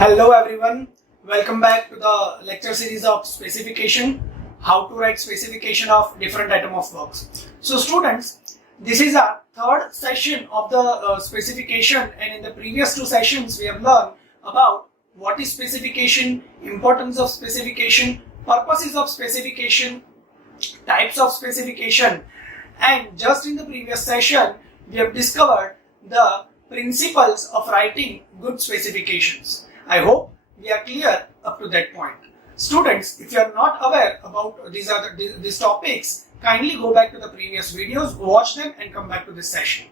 Hello everyone, welcome back to the lecture series of specification, how to write specification of different item of works. So students, this is our third session of the specification, and in the previous two sessions we have learned about what is specification, importance of specification, purposes of specification, types of specification, and just in the previous session we have discovered the principles of writing good specifications. I hope we are clear up to that point. Students, if you are not aware about these topics, kindly go back to the previous videos, watch them and come back to this session.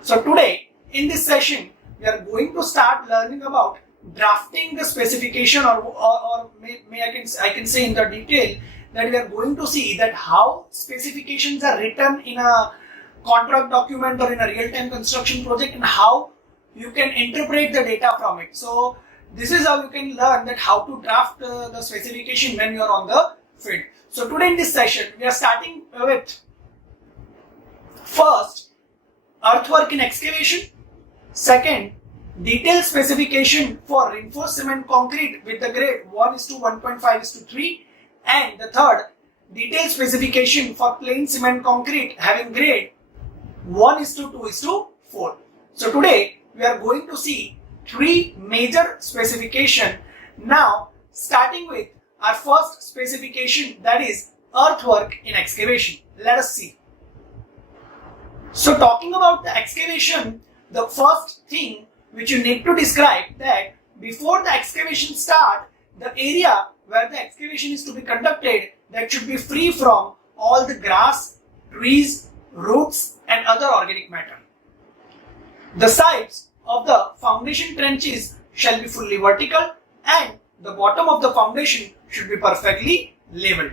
So today, in this session, we are going to start learning about drafting the specification, or I can say in the detail that we are going to see that how specifications are written in a contract document or in a real-time construction project and how you can interpret the data from it. So this is how you can learn that how to draft the specification when you are on the field. So today in this session, we are starting with first, earthwork in excavation. Second, detailed specification for reinforced cement concrete with the grade 1:1.5:3. And the third, detailed specification for plain cement concrete having grade 1:2:4. So today we are going to see three major specification. Now starting with our first specification, that is earthwork in excavation. Let us see. So talking about the excavation, the first thing which you need to describe that before the excavation start, the area where the excavation is to be conducted, that should be free from all the grass, trees, roots and other organic matter. The sides of the foundation trenches shall be fully vertical and the bottom of the foundation should be perfectly leveled.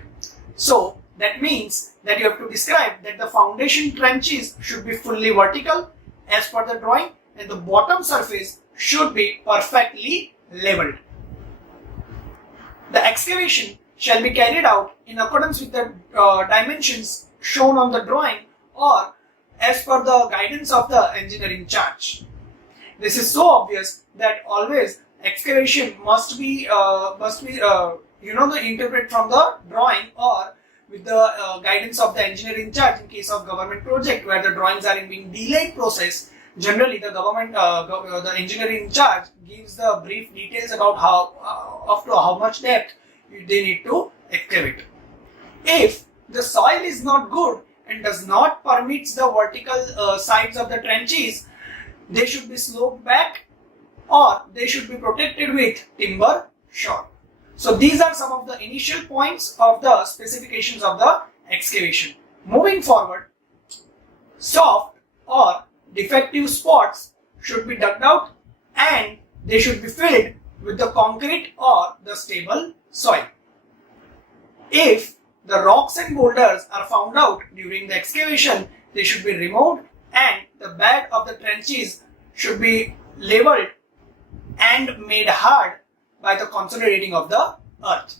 So that means that you have to describe that the foundation trenches should be fully vertical as per the drawing and the bottom surface should be perfectly leveled. The excavation shall be carried out in accordance with the dimensions shown on the drawing or as per the guidance of the engineer in charge. This is so obvious that always excavation must be interpret from the drawing or with the guidance of the engineer in charge. In case of government project where the drawings are in being delayed process, generally the the engineer in charge gives the brief details about how much depth they need to excavate. If the soil is not good and does not permit the vertical sides of the trenches, they should be sloped back or they should be protected with timber shore. So these are some of the initial points of the specifications of the excavation. Moving forward, soft or defective spots should be dug out and they should be filled with the concrete or the stable soil. If the rocks and boulders are found out during the excavation, they should be removed and the bed of the trenches should be leveled and made hard by the consolidating of the earth.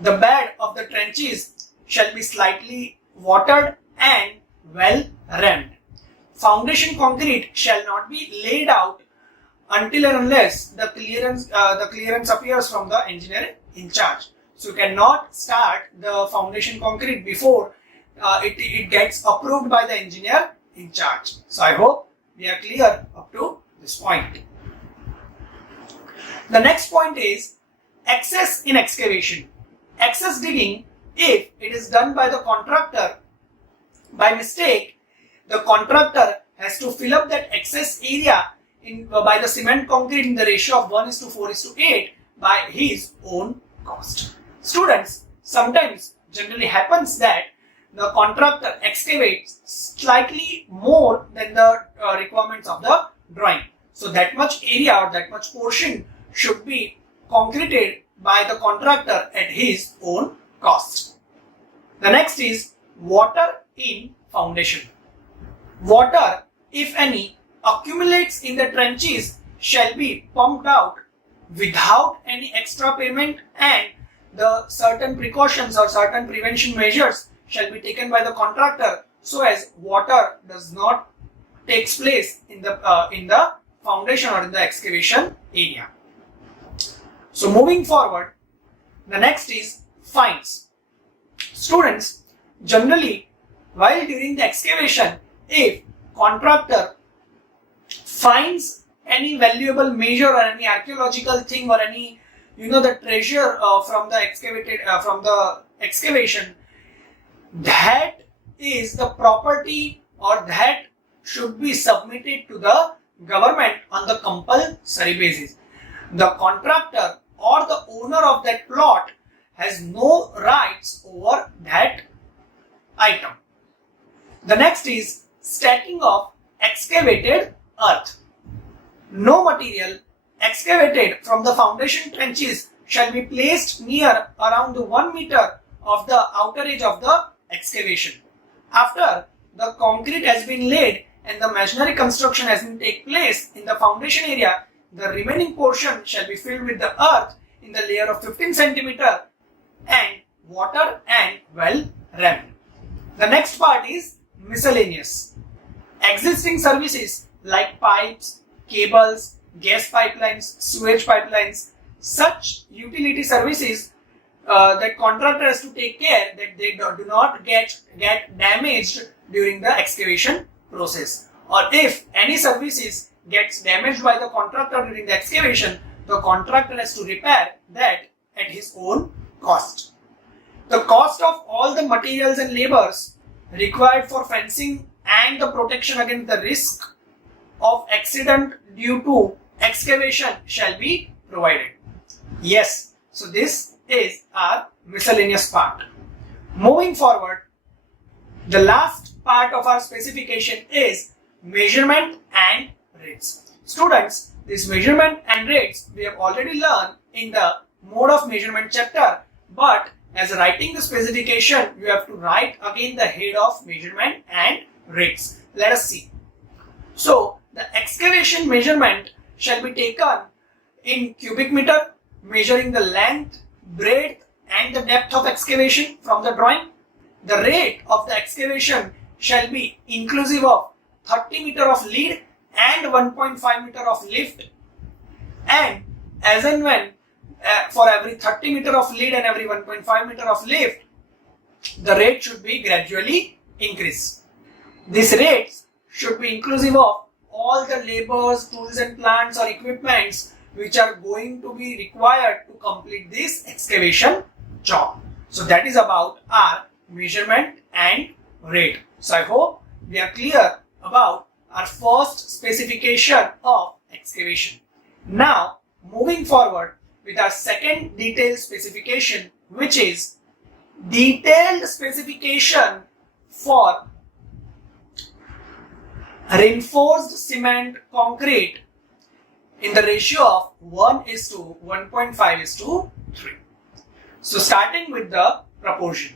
The bed of the trenches shall be slightly watered and well rammed. Foundation concrete shall not be laid out until and unless the clearance appears from the engineer in charge. So you cannot start the foundation concrete before it gets approved by the engineer in charge. So I hope we are clear up to this point. The next point is excess in excavation. Excess digging, if it is done by the contractor by mistake, the contractor has to fill up that excess area by the cement concrete in the ratio of 1:4:8 by his own cost. Students, sometimes generally happens that the contractor excavates slightly more than the requirements of the drawing. So that much area or that much portion should be concreted by the contractor at his own cost. The next is water in foundation. Water, if any, accumulates in the trenches shall be pumped out without any extra payment and the certain precautions or certain prevention measures shall be taken by the contractor so as water does not takes place in the foundation or in the excavation area. So moving forward, the next is fines. Students, generally while during the excavation, if contractor finds any valuable measure or any archaeological thing or any the treasure from the excavation, that is the property or that should be submitted to the government on the compulsory basis. The contractor or the owner of that plot has no rights over that item. The next is stacking of excavated earth. No material excavated from the foundation trenches shall be placed near around 1 meter of the outer edge of the excavation. After the concrete has been laid and the masonry construction has been take place in the foundation area, the remaining portion shall be filled with the earth in the layer of 15 centimeter and water and well rammed. The next part is miscellaneous. Existing services like pipes, cables, gas pipelines, sewage pipelines, such utility services that contractor has to take care that they do not get damaged during the excavation process. Or if any services gets damaged by the contractor during the excavation, the contractor has to repair that at his own cost. The cost of all the materials and labors required for fencing and the protection against the risk of accident due to excavation shall be provided. Yes, so this is our miscellaneous part. Moving forward, the last part of our specification is measurement and rates. Students, this measurement and rates we have already learned in the mode of measurement chapter, but as writing the specification, you have to write again the head of measurement and rates. Let us see. So, the excavation measurement shall be taken in cubic meter, measuring the length, breadth and the depth of excavation from the drawing. The rate of the excavation shall be inclusive of 30 meter of lead and 1.5 meter of lift, and as and when for every 30 meter of lead and every 1.5 meter of lift, the rate should be gradually increased. These rates should be inclusive of all the labors, tools and plants or equipments which are going to be required to complete this excavation job. So that is about our measurement and rate. So I hope we are clear about our first specification of excavation. Now moving forward with our second detailed specification, which is detailed specification for reinforced cement concrete in the ratio of 1:1.5:3. So starting with the proportion.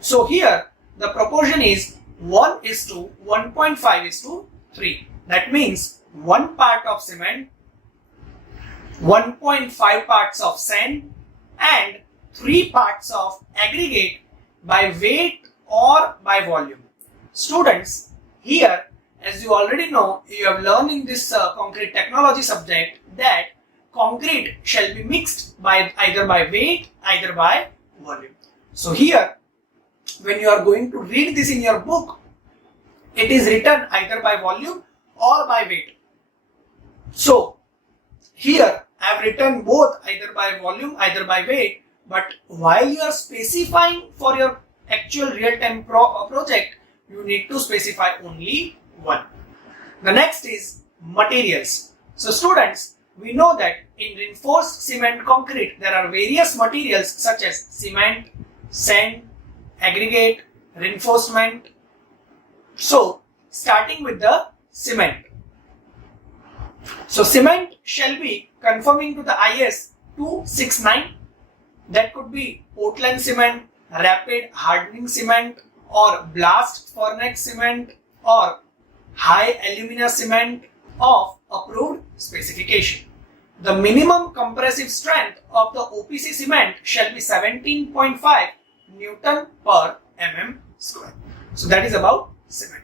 So here the proportion is 1:1.5:3. That means 1 part of cement, 1.5 parts of sand and 3 parts of aggregate by weight or by volume. Students, here as you already know, you have learned in this concrete technology subject that concrete shall be mixed by either by weight, either by volume. So here, when you are going to read this in your book, it is written either by volume or by weight. So here I have written both either by volume, either by weight, but while you are specifying for your actual real-time project, you need to specify only one. The next is materials. So students, we know that in reinforced cement concrete, there are various materials such as cement, sand, aggregate, reinforcement. So starting with the cement. So cement shall be conforming to the IS 269. That could be Portland cement, rapid hardening cement or blast furnace cement or high alumina cement of approved specification. The minimum compressive strength of the OPC cement shall be 17.5 Newton per mm square. So that is about cement.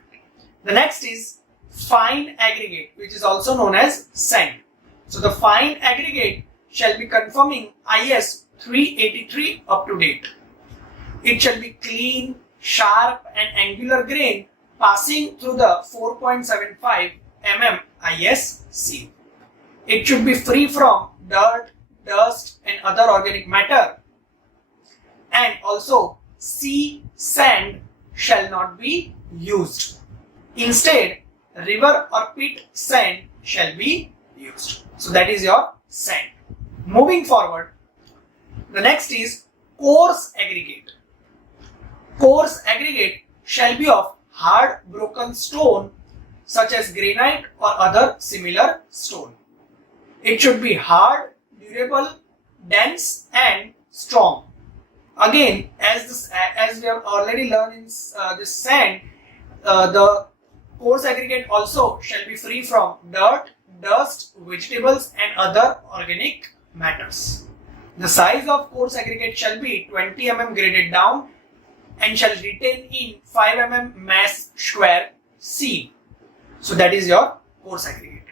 The next is fine aggregate, which is also known as sand. So the fine aggregate shall be conforming IS 383 up to date. It shall be clean, sharp and angular grain passing through the 4.75 mm IS sieve. It should be free from dirt, dust and other organic matter, and also sea sand shall not be used. Instead, river or pit sand shall be used. So that is your sand. Moving forward, the next is coarse aggregate. Coarse aggregate shall be of hard broken stone such as granite or other similar stone. It should be hard, durable, dense and strong. Again, as we have already learned in this sand, the coarse aggregate also shall be free from dirt, dust, vegetables and other organic matters. The size of coarse aggregate shall be 20 mm graded down and shall retain in 5 mm mass square sieve. So that is your coarse aggregate.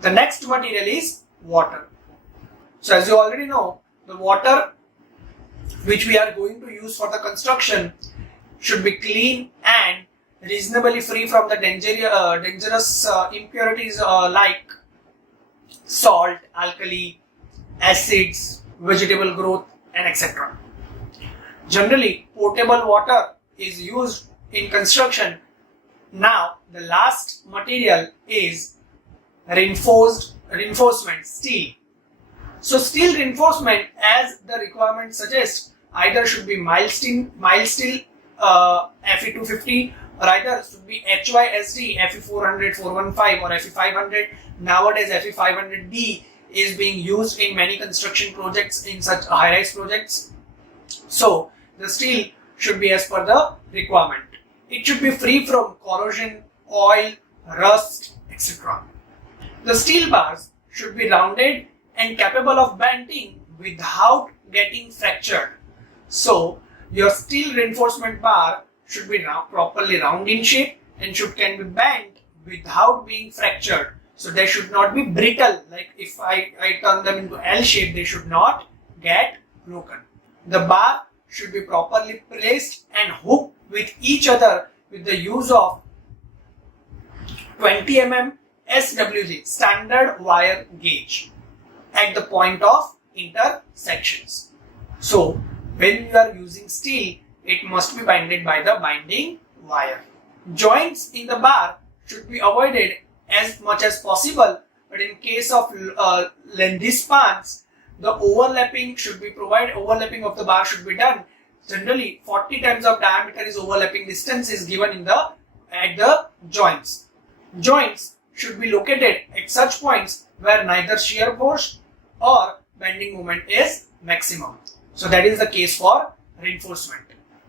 The next material is water. So as you already know, the water which we are going to use for the construction should be clean and reasonably free from the dangerous impurities like salt, alkali, acids, vegetable growth and etc. Generally, potable water is used in construction. Now, the last material is reinforcement, steel. So, steel reinforcement, as the requirement suggests, either should be mild steel Fe250 or either should be HYSD Fe400, 415 or Fe500. Nowadays, Fe500D is being used in many construction projects, in such high-rise projects. So, the steel should be as per the requirement. It should be free from corrosion, oil, rust, etc. The steel bars should be rounded and capable of bending without getting fractured. So, your steel reinforcement bar should be properly round in shape and can be bent without being fractured. So, they should not be brittle, like if I turn them into L shape, they should not get broken. The bar should be properly placed and hooked with each other with the use of 20 mm SWG, standard wire gauge, at the point of intersections. So, when you are using steel, it must be binded by the binding wire. Joints in the bar should be avoided as much as possible, but in case of lengthy spans, the overlapping of the bar should be done. Generally, 40 times of diameter is overlapping distance is given at the joints. Joints should be located at such points where neither shear force or bending moment is maximum. So that is the case for reinforcement.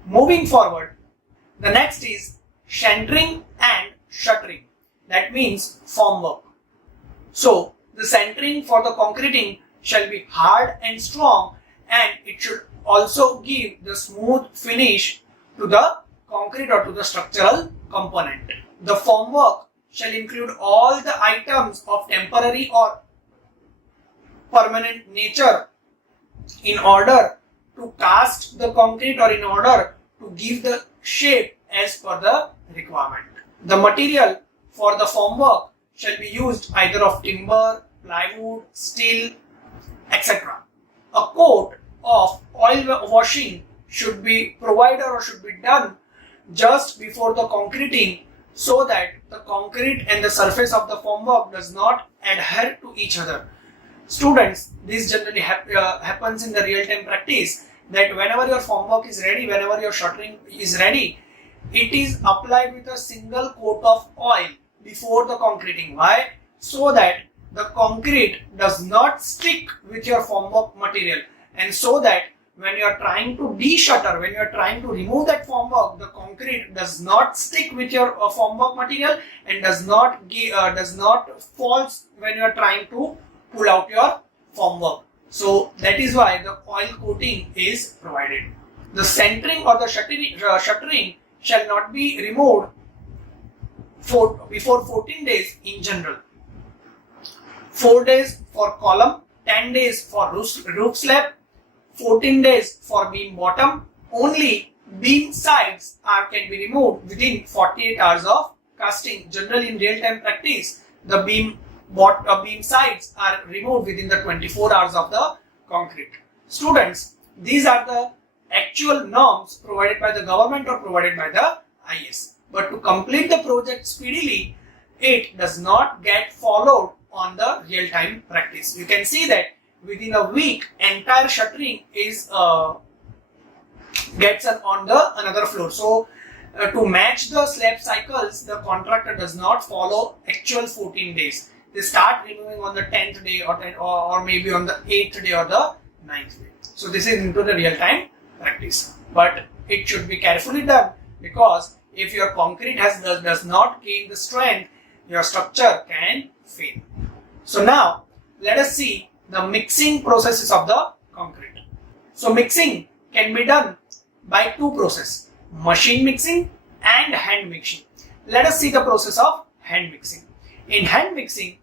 Moving forward, the next is centering and shuttering. That means formwork. So the centering for the concreting shall be hard and strong, and it should also give the smooth finish to the concrete or to the structural component. The formwork shall include all the items of temporary or permanent nature in order to cast the concrete or in order to give the shape as per the requirement. The material for the formwork shall be used either of timber, plywood, steel, etc. A coat of oil washing should be provided or should be done just before the concreting, so that the concrete and the surface of the formwork does not adhere to each other. Students, this generally happens in the real-time practice, that whenever your formwork is ready, whenever your shuttering is ready, it is applied with a single coat of oil before the concreting. Why? So that the concrete does not stick with your formwork material, and so that when you are trying to de-shutter, when you are trying to remove that formwork, the concrete does not stick with your formwork material and does not fall when you are trying to pull out your formwork. So that is why the oil coating is provided. The centering or the shuttering shall not be removed before 14 days in general. 4 days for column, 10 days for roof slab, 14 days for beam bottom. Only beam sides can be removed within 48 hours of casting. Generally in real-time practice, the beam sides are removed within the 24 hours of the concrete. Students, these are the actual norms provided by the government or provided by the IS. But to complete the project speedily, it does not get followed on the real-time practice. You can see that within a week, entire shuttering is gets on the another floor. So to match the slab cycles, the contractor does not follow actual 14 days. They start removing on the 10th day or maybe on the 8th day or the 9th day. So this is into the real-time practice. But it should be carefully done, because if your concrete does not gain the strength, your structure can fail. So now let us see the mixing processes of the concrete. So mixing can be done by two processes, machine mixing and hand mixing. Let us see the process of hand mixing. In hand mixing,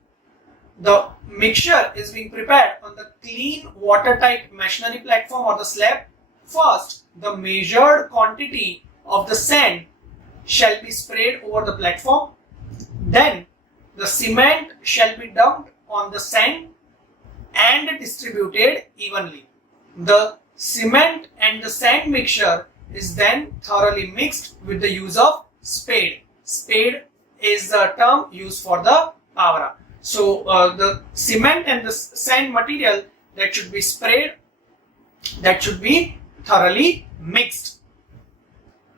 the mixture is being prepared on the clean watertight masonry platform or the slab. First, the measured quantity of the sand shall be sprayed over the platform. Then, the cement shall be dumped on the sand and distributed evenly. The cement and the sand mixture is then thoroughly mixed with the use of spade. Spade is the term used for the pavara. So the cement and the sand material that should be sprayed, that should be thoroughly mixed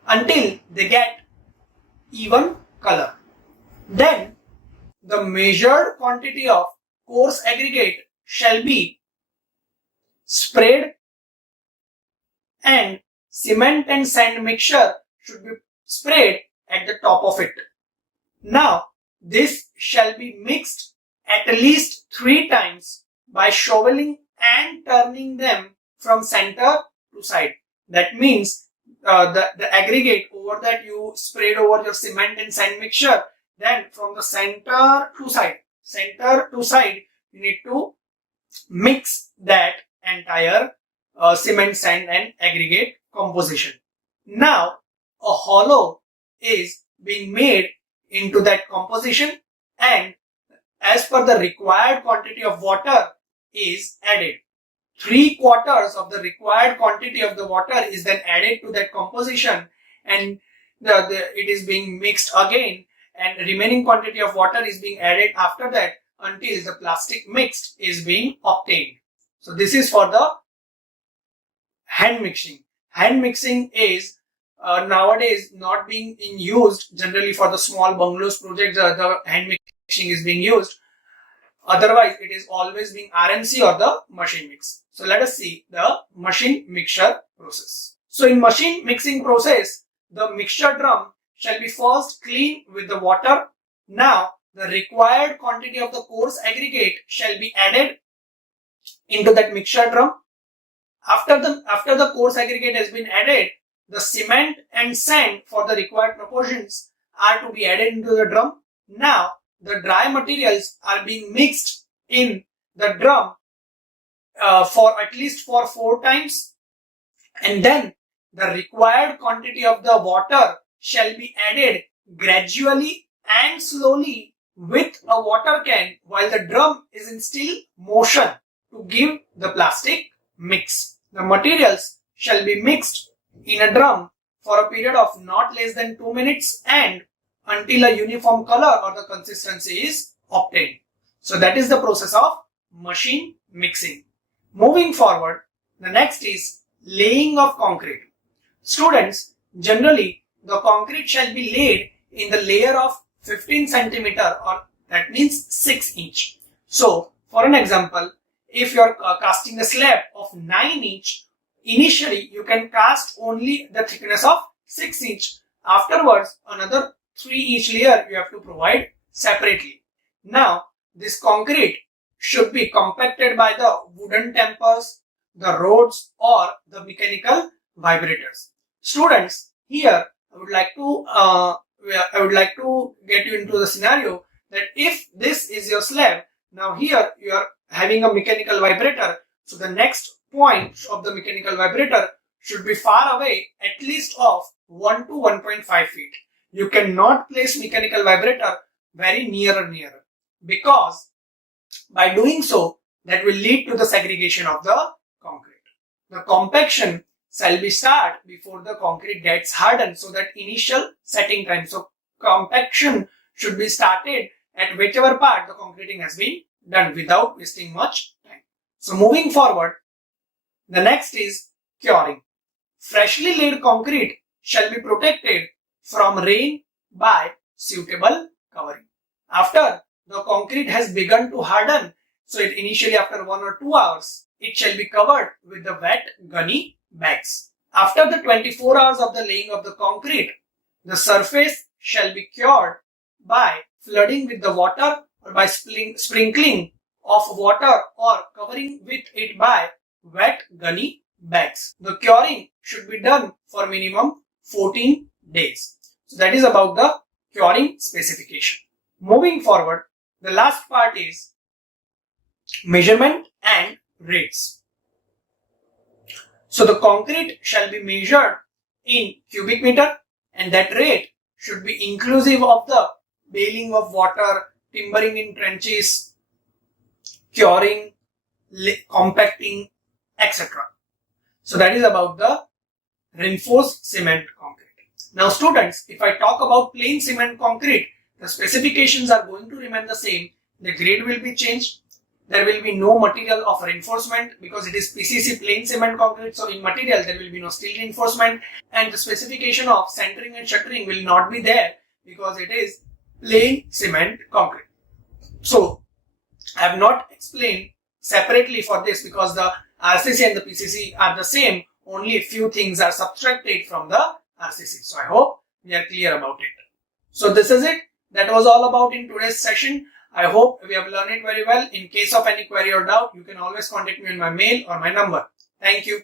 until they get even color. Then the measured quantity of coarse aggregate shall be sprayed and cement and sand mixture should be sprayed at the top of it. Now this shall be mixed at least 3 times by shoveling and turning them from center to side. That means the aggregate over that you sprayed over your cement and sand mixture, then from the center to side, you need to mix that entire cement, sand and aggregate composition. Now a hollow is being made into that composition, and as per the required quantity of water is added. 3/4 of the required quantity of the water is then added to that composition, and it is being mixed again, and remaining quantity of water is being added after that until the plastic mix is being obtained. So this is for the hand mixing. Hand mixing is nowadays not being used. Generally for the small bungalows project, the hand mixing is being used. Otherwise, it is always being RMC or the machine mix. So let us see the machine mixture process. So in machine mixing process, the mixture drum shall be first cleaned with the water. Now the required quantity of the coarse aggregate shall be added into that mixture drum. After the coarse aggregate has been added, the cement and sand for the required proportions are to be added into the drum. Now the dry materials are being mixed in the drum for at least 4 times, and then the required quantity of the water shall be added gradually and slowly with a water can while the drum is in still motion to give the plastic mix. The materials shall be mixed in a drum for a period of not less than 2 minutes and until a uniform color or the consistency is obtained. So that is the process of machine mixing. Moving forward, the next is laying of concrete. Students, generally the concrete shall be laid in the layer of 15 centimeter, or that means 6 inch. So for an example, if you are casting a slab of 9 inch, initially you can cast only the thickness of 6 inch. Afterwards, another 3 inch layer you have to provide separately. Now this concrete should be compacted by the wooden tempers, the rods or the mechanical vibrators. Students, here I would like to get you into the scenario that if this is your slab, now here you are having a mechanical vibrator, so the next point of the mechanical vibrator should be far away, at least of 1 to 1.5 feet. You cannot place mechanical vibrator very nearer, because by doing so, that will lead to the segregation of the concrete. The compaction shall be started before the concrete gets hardened, so that initial setting time. So compaction should be started at whichever part the concreting has been done without wasting much time. So moving forward, the next is curing. Freshly laid concrete shall be protected from rain by suitable covering. After the concrete has begun to harden, so it initially after 1 or 2 hours, it shall be covered with the wet gunny bags. After the 24 hours of the laying of the concrete, the surface shall be cured by flooding with the water or by sprinkling of water or covering with it by wet gunny bags. The curing should be done for minimum 14 days. So that is about the curing specification. Moving forward, the last part is measurement and rates. So the concrete shall be measured in cubic meter, and that rate should be inclusive of the bailing of water, timbering in trenches, curing, compacting, etc. So that is about the reinforced cement concrete. Now students, if I talk about plain cement concrete, the specifications are going to remain the same. The grade will be changed. There will be no material of reinforcement because it is PCC plain cement concrete. So in material there will be no steel reinforcement, and the specification of centering and shuttering will not be there because it is plain cement concrete. So I have not explained separately for this because the RCC and the PCC are the same. Only a few things are subtracted from the RCC. So I hope we are clear about it. So this is it. That was all about in today's session. I hope we have learned it very well. In case of any query or doubt, you can always contact me on my mail or my number. Thank you.